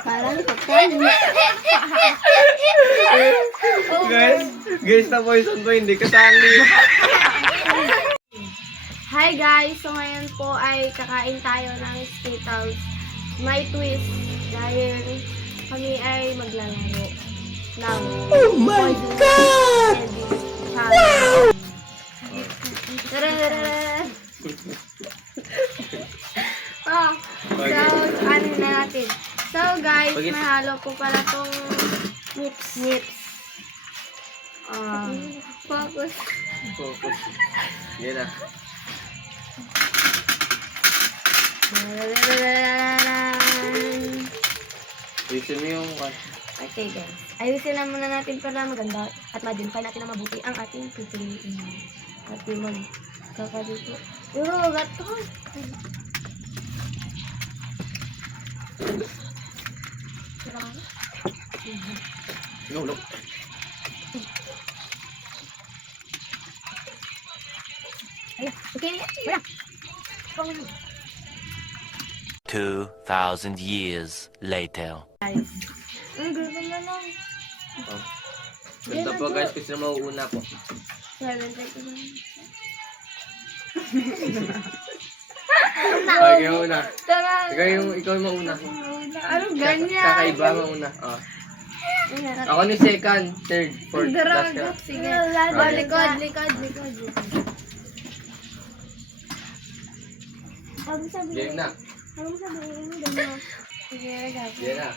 Parang pagkain. Guys, na poison po, hindi kasali. Hi guys! So ngayon po ay kakain tayo ng Skittles. May twist dahil kami ay maglalaro ng Oh my God! Wow! Oh, so, ano na natin. So guys, may halo po pala tong nips. Focus. Focus. Yan na. Ayusin mo yung... Okay guys, ayusin na muna natin para maganda at madinfy natin na mabuti ang ating pipiliin. At yung magkakadito. Gato. No, no. Ayun, okay na yan. Wala. 2,000 years later. Guys, ang gulo na lang. Oh. Ganda po guys, kasi na mauuna po. Okay, mauna. Ikaw yung mauna. Ano ganyan? Kakaiba mauna. Oh. Ako ni second, third, fourth, last ka. Sige. Oh, likod. Game na. Ano sabihin mo ganyan? Sige, Game na.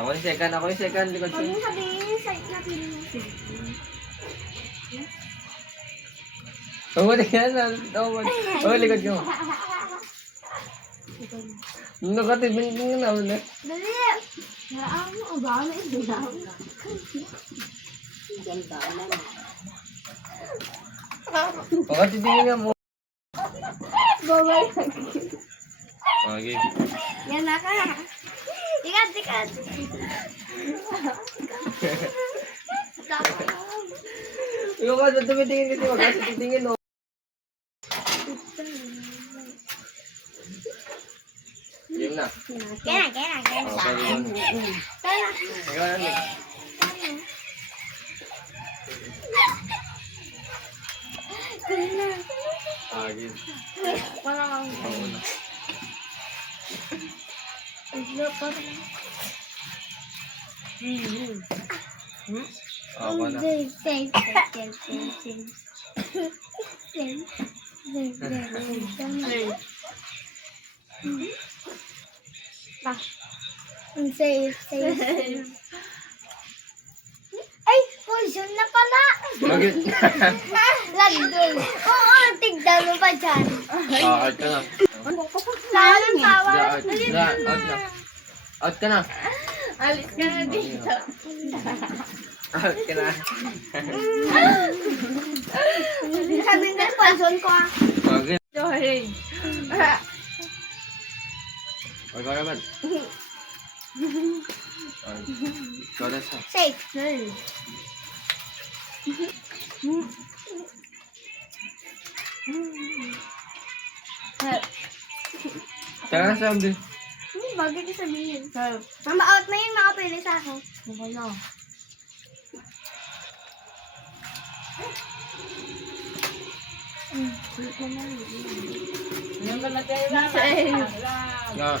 Ako ni second, likod Ano siya. sabihin sa napili mo? Tawad yan na. Likod ko. Nakatid, hindi nga naman eh. Dali! Naraan mo, ba na idilaw? Ganda na. Nakatid din nga mo. Babay. Okay. Yan na ka. Tikat. Ikaw ka, tumitingin kasi wag kasi titingin o. Game na. Kaya. Okay, ikaw na next. Game. Wala kang Mauna. Ako na. Safe. Ay, poison na pala. Bakit? Lagdol. Oo, tigdan mo pa dyan. Out ka na. Saan tawa? Out ka na. Alis ka na dito. Out ka na. Sabi nga, poison ko ah. Bakit? Sorry. Ikaw naman. Ikaw na siya. Safe. Tara na siya, Amdi. Bagay ko sabihin. Mama-out na yun, makapili sa akin. Wala. Yeah.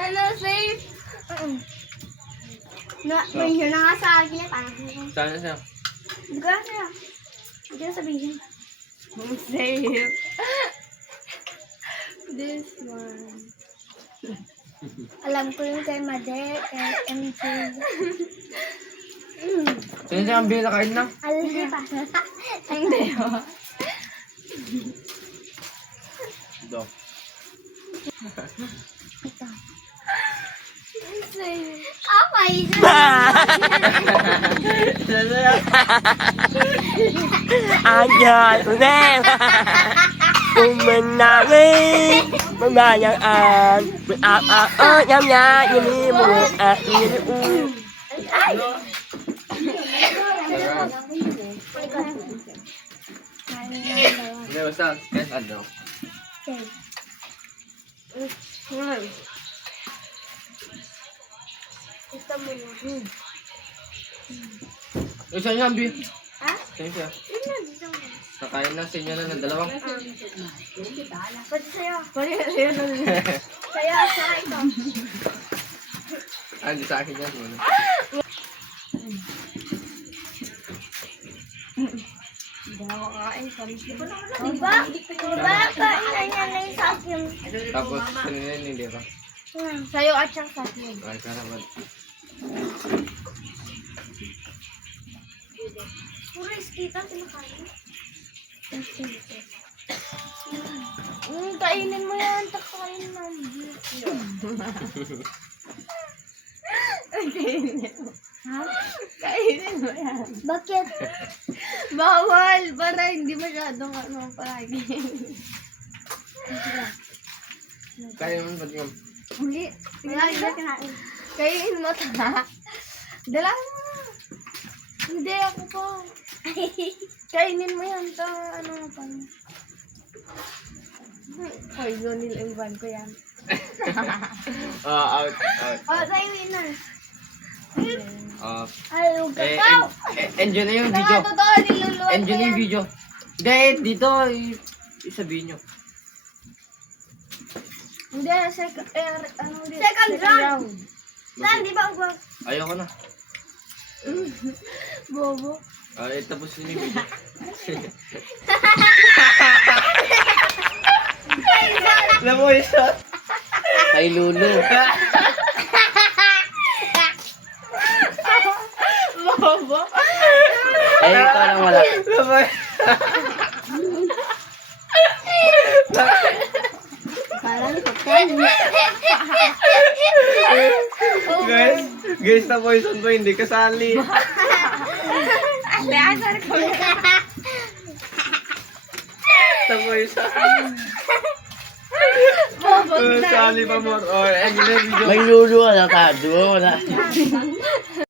Ano, safe? May yun na nga sa akin. Parang Saan na siya? hindi ko na siya. Hindi na sabihin. Safe. This one. Alam ko yung kay Made, kay MJ. Saan siya ang binakain na? Alam niya pa. Hindi mo. Do. Okay. Ayan, ulit! umanangin mamayaan yam ya yumi mo at yumi Hindi, basta. Yes, ano? Ito mo na. Isa niya, Bi. Ha? Isa siya. Yun na, dito mo. Nakain na sa inyo na ng dalawang. Pati sa'yo. Pati sa'yo na rin. Sa'yo, sa ito. Hindi sa akin yan. Muna. Diba? Diba? Kainan niya na yung sa akin. Tapos, kanina hindi ba? Sa'yo at siyang sa akin. Ay, karaman. Puro iskita sinakain. Kainin mo yan. Takain mo. Kainin mo. Ha? Kainin mo yan. Bakit? Bawal. Para hindi masyadong palagi. Kaya mo ba yung... Hindi. Hindi kinain. Kainin mo ta. Dala mo. Hindi ako po. Kainin mo yan ta. Ano pa? Poison niliwan ko yan. Out. Oh, tayo winner. Ayaw ka Eh, daw. enjoy na yung Mga video. totoo, niluluwan ko Enjoy na yan. yung video. Guys, dito, isabihin nyo. Hindi, second round. Saan, di ba ako? Ayoko na. Bobo. Tapos yun yung video. Alam mo isa? Kay Lulu. Bobo. Ay, ikaw lang wala. Parang kapal. Guys, na poison ko, hindi kasali. Beasar ko. Sa poison. Bobo. Sali pa more. Enjoy na yung video. may lulu na ta, wala